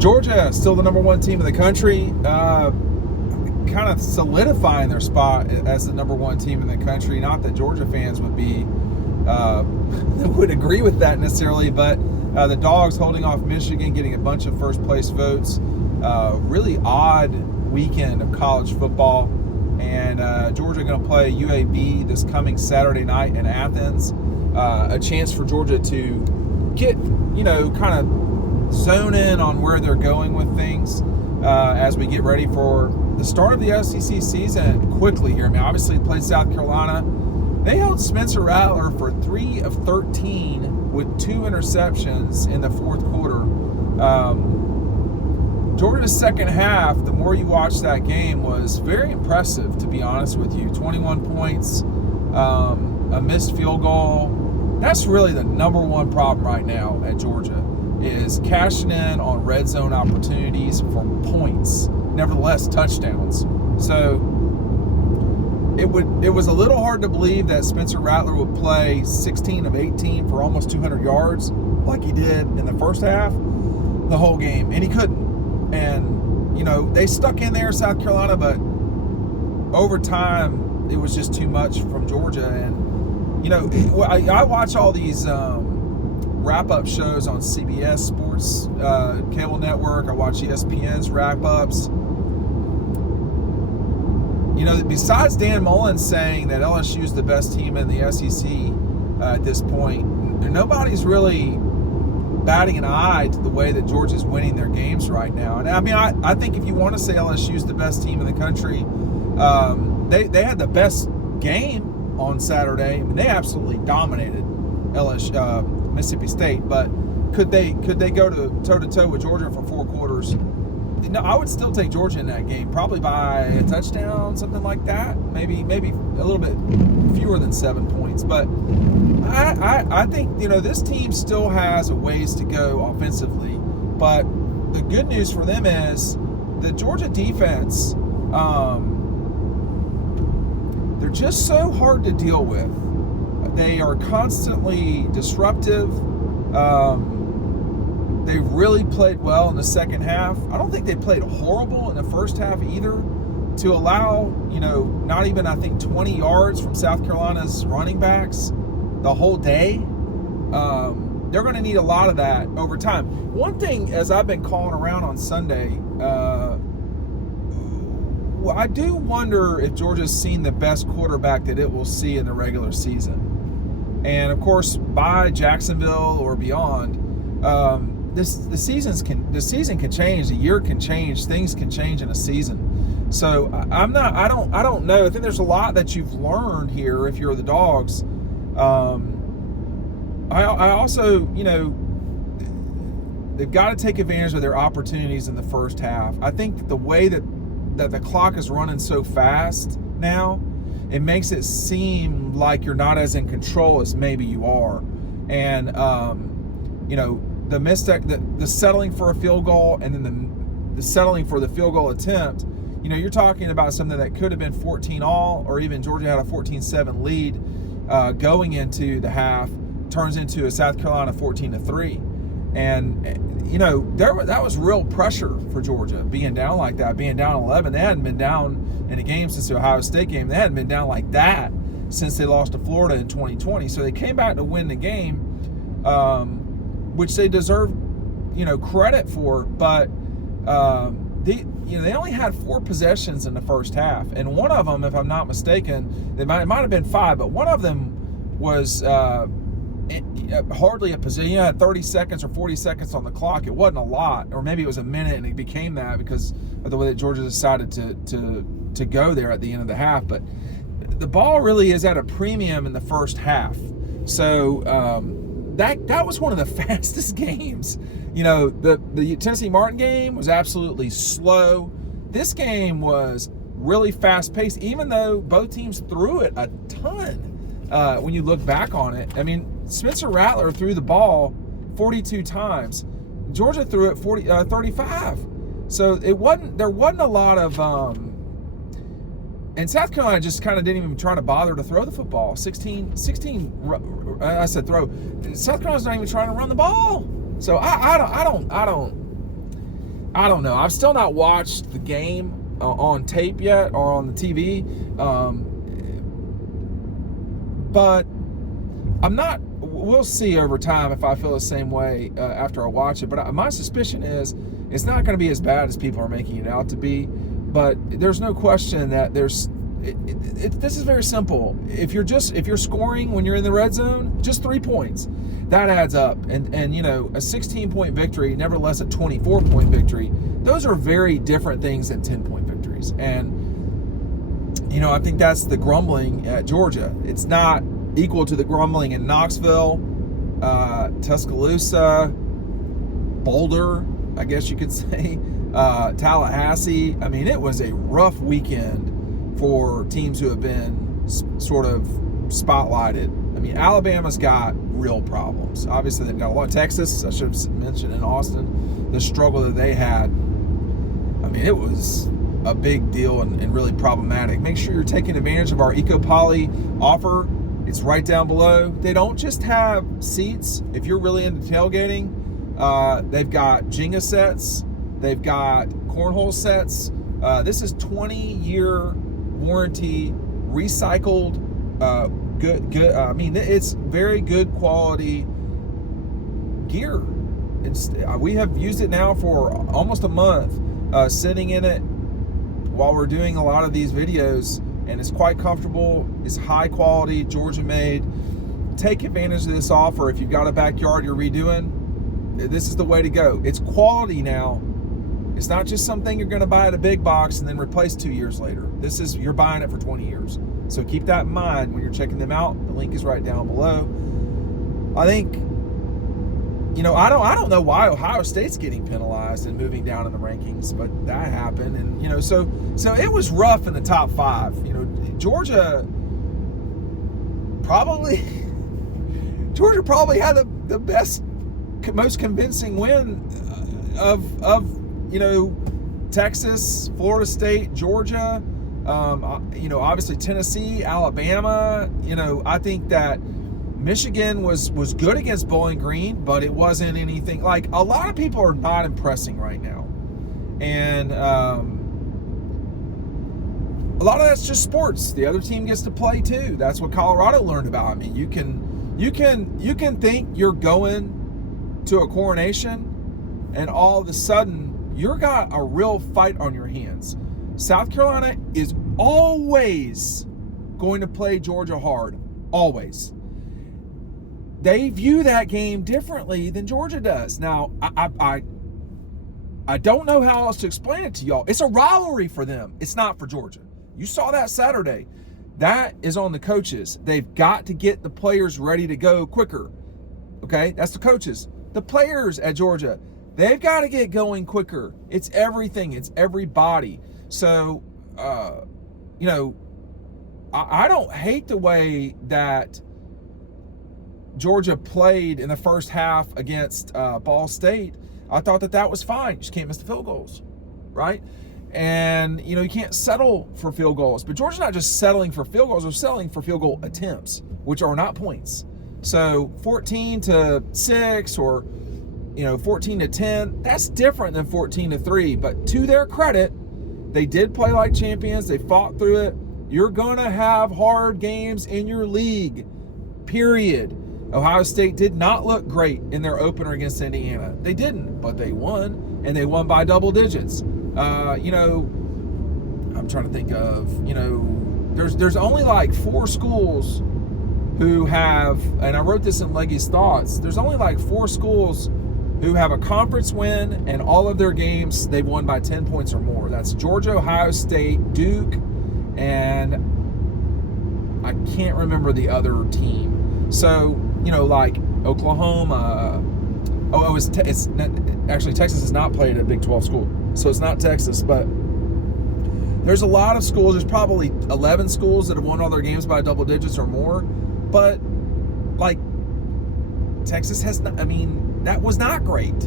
Georgia, still the number one team in the country, kind of solidifying their spot as the number one team in the country. Not that Georgia fans would agree with that necessarily, but the Dogs holding off Michigan, getting a bunch of first place votes. Really odd weekend of college football, and Georgia going to play UAB this coming Saturday night in Athens. A chance for Georgia to get, kind of zone in on where they're going with things as we get ready for the start of the SEC season quickly here. I mean, obviously they played South Carolina. They held Spencer Rattler for 3 of 13 with 2 interceptions in the fourth quarter. Georgia's second half, the more you watch that game, was very impressive, to be honest with you. 21 points, a missed field goal. That's really the number one problem right now at Georgia, is cashing in on red zone opportunities for points, nevertheless touchdowns. So it was a little hard to believe that Spencer Rattler would play 16 of 18 for almost 200 yards like he did in the first half the whole game, and he couldn't. And, they stuck in there, South Carolina, but over time, it was just too much from Georgia. And, I watch all these wrap-up shows on CBS Sports cable network. I watch ESPN's wrap-ups. Besides Dan Mullen saying that LSU is the best team in the SEC at this point, nobody's really batting an eye to the way that Georgia's winning their games right now. And I mean, I think if you want to say LSU's the best team in the country, they had the best game on Saturday. I mean, they absolutely dominated Mississippi State. But could they go toe-to-toe with Georgia for 4 quarters? No, I would still take Georgia in that game, probably by a touchdown, something like that. Maybe a little bit fewer than 7 points. But I think, this team still has a ways to go offensively. But the good news for them is the Georgia defense, they're just so hard to deal with. They are constantly disruptive. They really played well in the second half. I don't think they played horrible in the first half either. To allow, not even, I think, 20 yards from South Carolina's running backs the whole day, they're going to need a lot of that over time. One thing, as I've been calling around on Sunday, I do wonder if Georgia's seen the best quarterback that it will see in the regular season. And, of course, by Jacksonville or beyond, the season can change, the year can change, things can change in a season. So I don't know. I think there's a lot that you've learned here if you're the Dogs. I also, they've got to take advantage of their opportunities in the first half. I think that the way that the clock is running so fast now, it makes it seem like you're not as in control as maybe you are. And, the mistake, the settling for a field goal, and then the settling for the field goal attempt, you're talking about something that could have been 14-all, or even Georgia had a 14-7 lead going into the half, turns into a South Carolina 14-3. And, that was real pressure for Georgia, being down like that, being down 11. They hadn't been down in a game since the Ohio State game. They hadn't been down like that since they lost to Florida in 2020. So they came back to win the game, which they deserve, credit for. But they only had 4 possessions in the first half, and one of them, if I'm not mistaken, it might have been 5, but one of them was hardly a possession. You had 30 seconds or 40 seconds on the clock. It wasn't a lot, or maybe it was a minute, and it became that because of the way that Georgia decided to go there at the end of the half. But the ball really is at a premium in the first half. So that was one of the fastest games. The Tennessee Martin game was absolutely slow. This game was really fast-paced, even though both teams threw it a ton when you look back on it. I mean, Spencer Rattler threw the ball 42 times. Georgia threw it 35. So there wasn't a lot of and South Carolina just kind of didn't even try to bother to throw the football. 16 I said throw. South Carolina's not even trying to run the ball. So I don't I don't know. I've still not watched the game on tape yet or on the TV. But I'm not, we'll see over time if I feel the same way after I watch it. But my suspicion is it's not going to be as bad as people are making it out to be. But there's no question that this is very simple. If you're scoring when you're in the red zone, just 3 points, that adds up. And you know, a 16-point victory, nevertheless a 24-point victory, those are very different things than 10-point victories. And you know, I think that's the grumbling at Georgia. It's not equal to the grumbling in Knoxville, Tuscaloosa, Boulder, I guess you could say, Tallahassee. I mean, it was a rough weekend for teams who have been sort of spotlighted. I mean, Alabama's got real problems. Obviously, they've got a lot. Texas, I should have mentioned in Austin, the struggle that they had. I mean, it was a big deal and really problematic. Make sure you're taking advantage of our EcoPoly offer. It's right down below. They don't just have seats. If you're really into tailgating, they've got Jenga sets. They've got cornhole sets. This is 20-year warranty, recycled, good. I mean, it's very good quality gear. We have used it now for almost a month, sitting in it while we're doing a lot of these videos, and it's quite comfortable. It's high quality, Georgia made. Take advantage of this offer. If you've got a backyard you're redoing, this is the way to go. It's quality now. It's not just something you're going to buy at a big box and then replace 2 years later. You're buying it for 20 years. So keep that in mind when you're checking them out. The link is right down below. I think, you know, I don't know why Ohio State's getting penalized and moving down in the rankings, but that happened. And, you know, so it was rough in the top 5. You know, Georgia probably had the best, most convincing win of you know, Texas, Florida State, Georgia, you know, obviously Tennessee, Alabama. You know, I think that Michigan was good against Bowling Green, but it wasn't anything. Like, a lot of people are not impressing right now. And a lot of that's just sports. The other team gets to play too. That's what Colorado learned about. I mean, you can think you're going to a coronation, and all of a sudden you've got a real fight on your hands. South Carolina is always going to play Georgia hard. Always. They view that game differently than Georgia does. Now, I don't know how else to explain it to y'all. It's a rivalry for them. It's not for Georgia. You saw that Saturday. That is on the coaches. They've got to get the players ready to go quicker. Okay? That's the coaches. The players at Georgia, they've got to get going quicker. It's everything. It's everybody. So, you know, I don't hate the way that Georgia played in the first half against Ball State. I thought that was fine. You just can't miss the field goals, right? And, you know, you can't settle for field goals. But Georgia's not just settling for field goals. They're settling for field goal attempts, which are not points. So 14-6 or, you know, 14-10, that's different than 14-3. But to their credit, they did play like champions. They fought through it. You're going to have hard games in your league, period. Ohio State did not look great in their opener against Indiana. They didn't, but they won, and they won by double digits. You know, I'm trying to think of, you know, there's only like 4 schools who have, and I wrote this in Leggy's Thoughts, there's only like 4 schools who have a conference win, and all of their games they've won by 10 points or more. That's Georgia, Ohio State, Duke, and I can't remember the other team. So, you know, like Oklahoma. Actually Texas has not played at a Big 12 school, so it's not Texas. But there's a lot of schools. There's probably 11 schools that have won all their games by double digits or more. But like Texas has not. I mean, that was not great.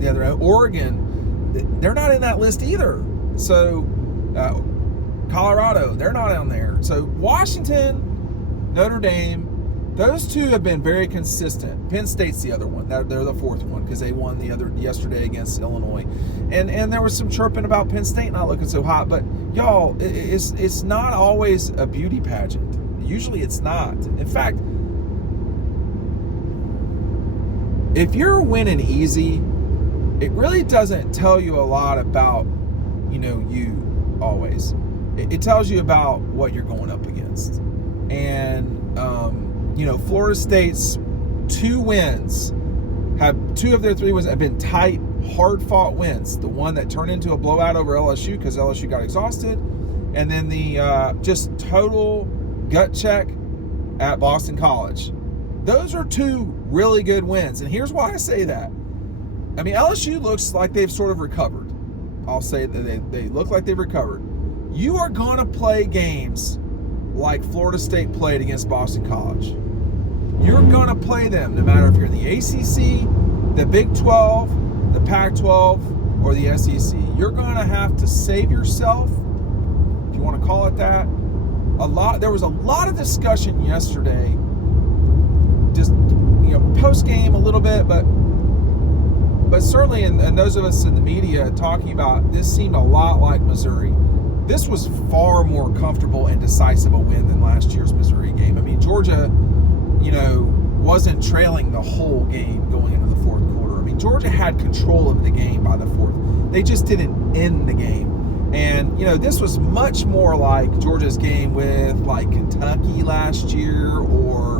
The other Oregon, they're not in that list either. So Colorado, they're not on there. So Washington, Notre Dame, Those two have been very consistent. Penn State's the other one. They're the fourth one because they won yesterday against Illinois. And there was some chirping about Penn State not looking so hot. But, y'all, it's not always a beauty pageant. Usually it's not. In fact, if you're winning easy, it really doesn't tell you a lot about, you always. It tells you about what you're going up against. And, Florida State's 2 wins, two of their 3 wins have been tight, hard-fought wins. The one that turned into a blowout over LSU because LSU got exhausted. And then the just total gut check at Boston College. Those are 2 really good wins. And here's why I say that. I mean, LSU looks like they've sort of recovered. I'll say that they look like they've recovered. You are going to play games like Florida State played against Boston College. You're going to play them no matter if you're in the ACC, the Big 12, the Pac-12, or the SEC. You're going to have to save yourself, if you want to call it that. There was a lot of discussion yesterday, just post-game a little bit, but certainly and those of us in the media talking about this seemed a lot like Missouri. This was far more comfortable and decisive a win than last year's Missouri game. I mean, Georgia, wasn't trailing the whole game going into the fourth quarter. I mean, Georgia had control of the game by the fourth. They just didn't end the game. And, this was much more like Georgia's game with, like, Kentucky last year or,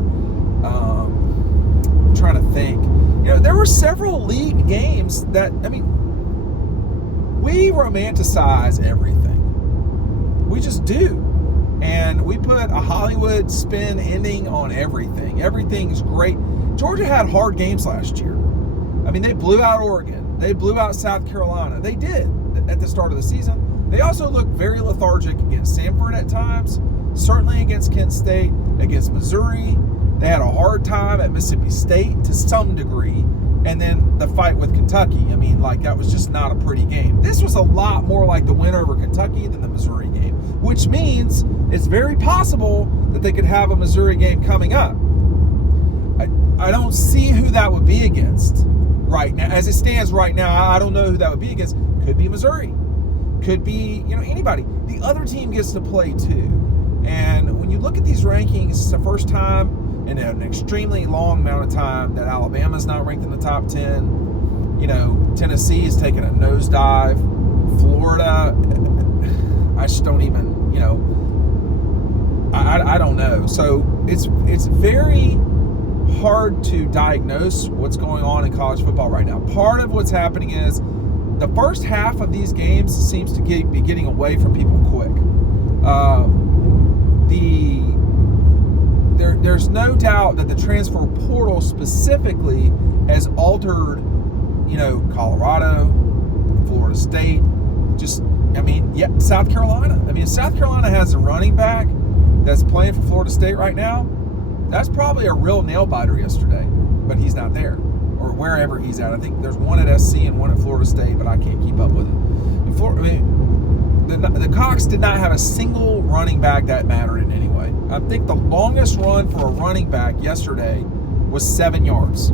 I'm trying to think. There were several league games that, we romanticize everything. We just do. And we put a Hollywood spin ending on everything. Everything's great. Georgia had hard games last year. I mean, they blew out Oregon. They blew out South Carolina. They did at the start of the season. They also looked very lethargic against Samford at times, certainly against Kent State, against Missouri. They had a hard time at Mississippi State to some degree. And then the fight with Kentucky, that was just not a pretty game. This was a lot more like the win over Kentucky than the Missouri game, which means it's very possible that they could have a Missouri game coming up. I don't see who that would be against right now. As it stands right now, I don't know who that would be against. Could be Missouri. Could be, anybody. The other team gets to play too. And when you look at these rankings, it's the first time in an extremely long amount of time that Alabama's not ranked in the top 10. Tennessee is taking a nosedive. Florida, I just don't even, I don't know. So it's very hard to diagnose what's going on in college football right now. Part of what's happening is the first half of these games seems to be getting away from people quick. There's no doubt that the transfer portal specifically has altered, Colorado, Florida State, South Carolina. If South Carolina has a running back that's playing for Florida State right now, that's probably a real nail biter yesterday, but he's not there, or wherever he's at. I think there's one at SC and one at Florida State, but I can't keep up with it. The Cox did not have a single running back that mattered in any way. I think the longest run for a running back yesterday was 7 yards.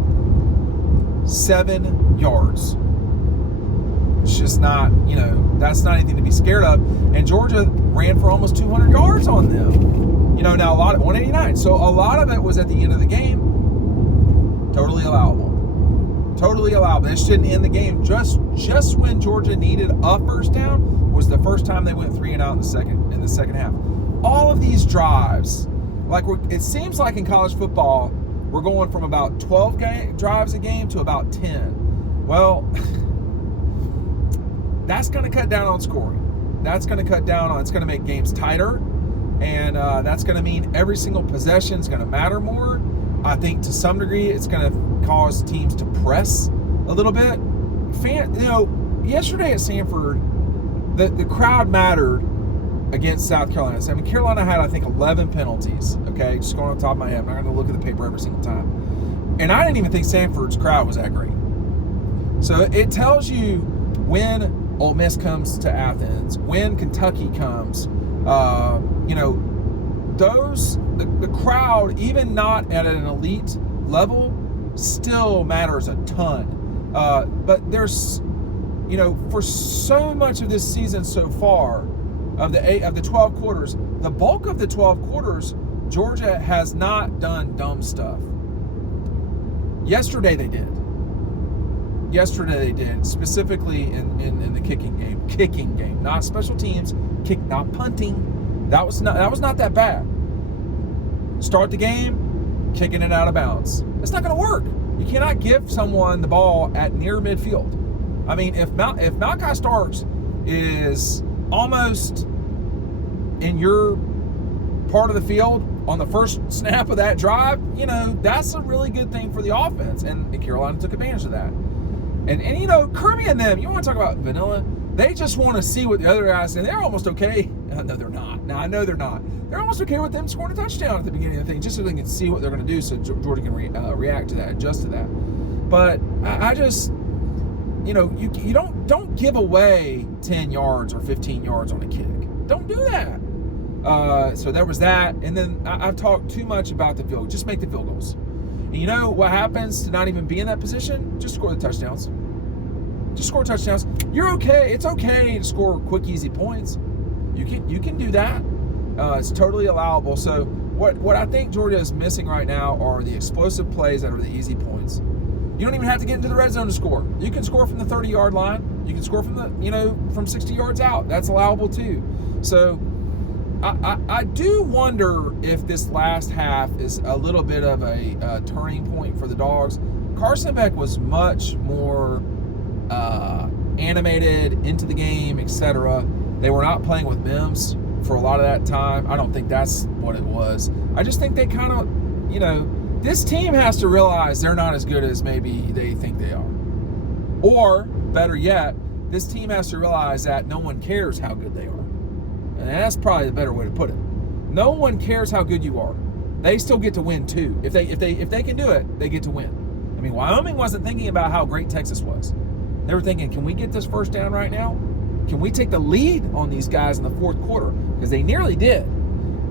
7 yards. It's just not, that's not anything to be scared of. And Georgia ran for almost 200 yards on them. Now a lot of 189. So a lot of it was at the end of the game. Totally allowable. It shouldn't end the game. Just when Georgia needed a first down was the first time they went 3 and out in the second half. All of these drives, it seems like in college football, we're going from about 12 drives a game to about 10. Well, that's going to cut down on scoring. It's going to make games tighter, and that's going to mean every single possession is going to matter more. I think to some degree it's going to cause teams to press a little bit. Yesterday at Samford, the crowd mattered against South Carolina. Carolina had, I think, 11 penalties. Okay, just going off the top of my head. I'm not going to look at the paper every single time. And I didn't even think Samford's crowd was that great. So it tells you when Ole Miss comes to Athens, when Kentucky comes, the crowd, even not at an elite level, still matters a ton. But there's, for so much of this season so far, of the 12 quarters, the bulk of the 12 quarters, Georgia has not done dumb stuff. Yesterday they did, specifically in the kicking game, not special teams, not punting. That was not that bad. Start the game, kicking it out of bounds. It's not going to work. You cannot give someone the ball at near midfield. I mean, if Malachi Starks is almost in your part of the field on the first snap of that drive, that's a really good thing for the offense. And Carolina took advantage of that. And Kirby and them, you want to talk about vanilla? They just want to see what the other guys say. They're almost okay. No, they're not. Now, I know they're not. They're almost okay with them scoring a touchdown at the beginning of the thing, just so they can see what they're going to do, so Georgia can react to that, adjust to that. But I just, you don't give away 10 yards or 15 yards on a kick. Don't do that. So there was that. And then I've talked too much about the field. Just make the field goals. And you know what happens to not even be in that position? Just score the touchdowns. Just score touchdowns. You're okay. It's okay to score quick, easy points. You can do that. It's totally allowable. So what I think Georgia is missing right now are the explosive plays that are the easy points. You don't even have to get into the red zone to score. You can score from the 30-yard line. You can score from from 60 yards out. That's allowable too. So I do wonder if this last half is a little bit of a turning point for the Dogs. Carson Beck was much more animated, into the game, etc. They were not playing with Mims for a lot of that time. I don't think that's what it was. I just think they kind of, this team has to realize they're not as good as maybe they think they are. Or, better yet, this team has to realize that no one cares how good they are. And that's probably the better way to put it. No one cares how good you are. They still get to win too. If they can do it, they get to win. I mean, Wyoming wasn't thinking about how great Texas was. They were thinking, can we get this first down right now? Can we take the lead on these guys in the fourth quarter? Because they nearly did.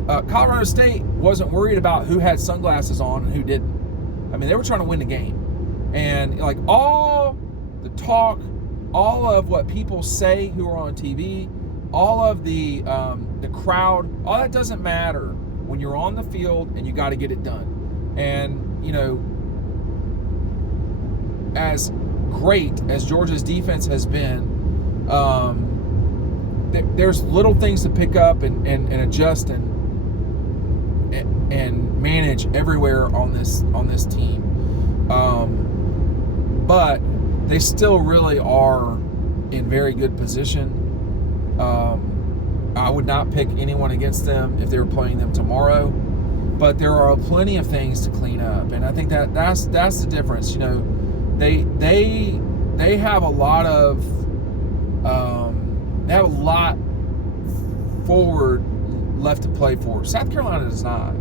Colorado State wasn't worried about who had sunglasses on and who didn't. I mean, they were trying to win the game. And like all the talk, all of what people say who are on TV, all of the crowd, all that doesn't matter when you're on the field and you got to get it done. And, as great as Georgia's defense has been, there's little things to pick up and adjust and manage everywhere on this team. But they still really are in very good position. I would not pick anyone against them if they were playing them tomorrow, but there are plenty of things to clean up, and I think that's the difference. They have a lot of forward left to play for. South Carolina does not.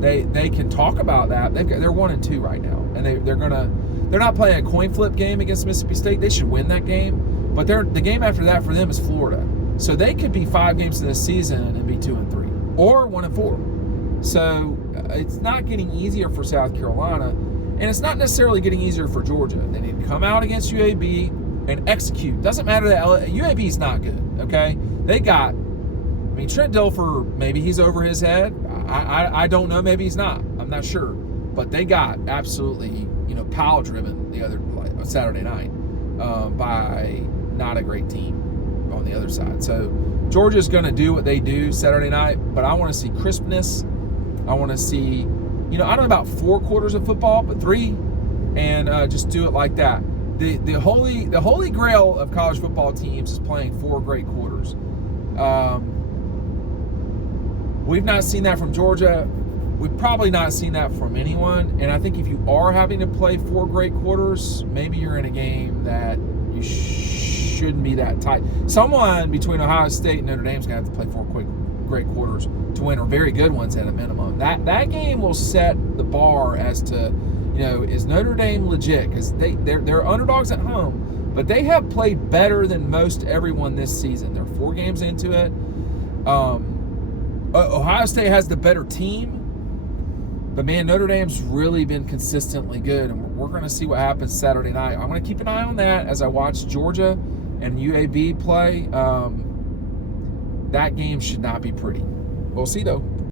They can talk about that. They're 1-2 right now, and they're not playing a coin flip game against Mississippi State. They should win that game, but the game after that for them is Florida. So they could be 5 games in this season and be 2-3 or 1-4. So it's not getting easier for South Carolina, and it's not necessarily getting easier for Georgia. They need to come out against UAB and execute. Doesn't matter that UAB is not good. Okay, Trent Dilfer, maybe he's over his head. I don't know. Maybe he's not. I'm not sure. But they got absolutely pile driven the other Saturday night by not a great team on the other side. So Georgia's going to do what they do Saturday night, but I want to see crispness. I want to see, I don't know about 4 quarters of football, but 3, and just do it like that. The holy grail of college football teams is playing 4 great quarters. We've not seen that from Georgia. We've probably not seen that from anyone. And I think if you are having to play 4 great quarters, maybe you're in a game that you shouldn't be that tight. Someone between Ohio State and Notre Dame's going to have to play 4 great quarters to win, or very good ones at a minimum. That game will set the bar as to, is Notre Dame legit? Because they're underdogs at home, but they have played better than most everyone this season. They're 4 games into it. Ohio State has the better team, but man, Notre Dame's really been consistently good, and we're going to see what happens Saturday night. I'm going to keep an eye on that as I watch Georgia and UAB play. That game should not be pretty. We'll see, though.